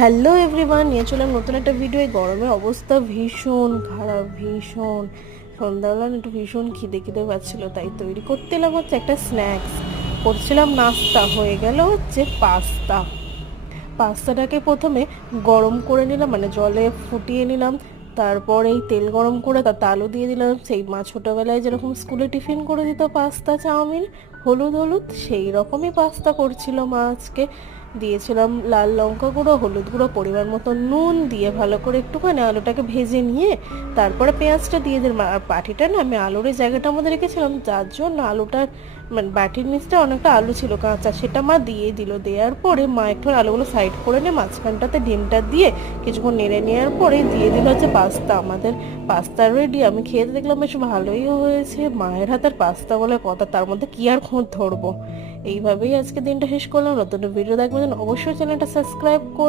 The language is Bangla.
হ্যালো এভরিওয়ান, নিয়ে চলাম নতুন একটা ভিডিও। গরমের অবস্থা ভীষণ খারাপ, ভীষণ। সন্ধ্যাবেলা একটু ভীষণ খিদে খিদে পাচ্ছিল, তাই তৈরি করতে এলাম হচ্ছে একটা স্ন্যাক্স। করছিলাম নাস্তা, হয়ে গেল হচ্ছে পাস্তা। পাস্তাটাকে প্রথমে গরম করে নিলাম, মানে জলে ফুটিয়ে নিলাম। তারপর এই তেল গরম করে তাতে আলু দিয়ে দিলাম, সেই মা ছোটোবেলায় যেরকম স্কুলে টিফিন করে দিত পাস্তা চাউমিন, হলুদ হলুদ, সেই রকমই পাস্তা করছিল মা আজকে। দিয়েছিলাম লাল লঙ্কা গুঁড়ো, হলুদ গুঁড়ো, পরিমাণ মতো নুন দিয়ে ভালো করে একটুখানি আলুটাকে ভেজে নিয়ে তারপরে পেঁয়াজটা দিয়ে দিলাম। আর বাটিটা না আমি আলুর এই জায়গাটার মধ্যে রেখেছিলাম, যার জন্য আলুটার মানে বাটির নিচটা অনেকটা আলু ছিল কাঁচা, সেটা মা দিয়ে দিল। দেওয়ার পরে মা একটু আলুগুলো সাইড করে নিয়ে মাঝখানটাতে ডিমটা দিয়ে কিছুক্ষণ নেড়ে নেওয়ার পরে দিয়ে দিল হচ্ছে পাস্তা। আমাদের পাস্তা রেডি। আমি খেয়ে দেখলাম বেশ ভালোই হয়েছে। মায়ের হাতের পাস্তা বলে কথা, তার মধ্যে কি আর খুঁত ধরবো। এইভাবেই আজকে দিনটা শেষ করলাম। নতুন ভিডিও দেখবেন অবশ্যই চ্যানেলটা সাবস্ক্রাইব করুন।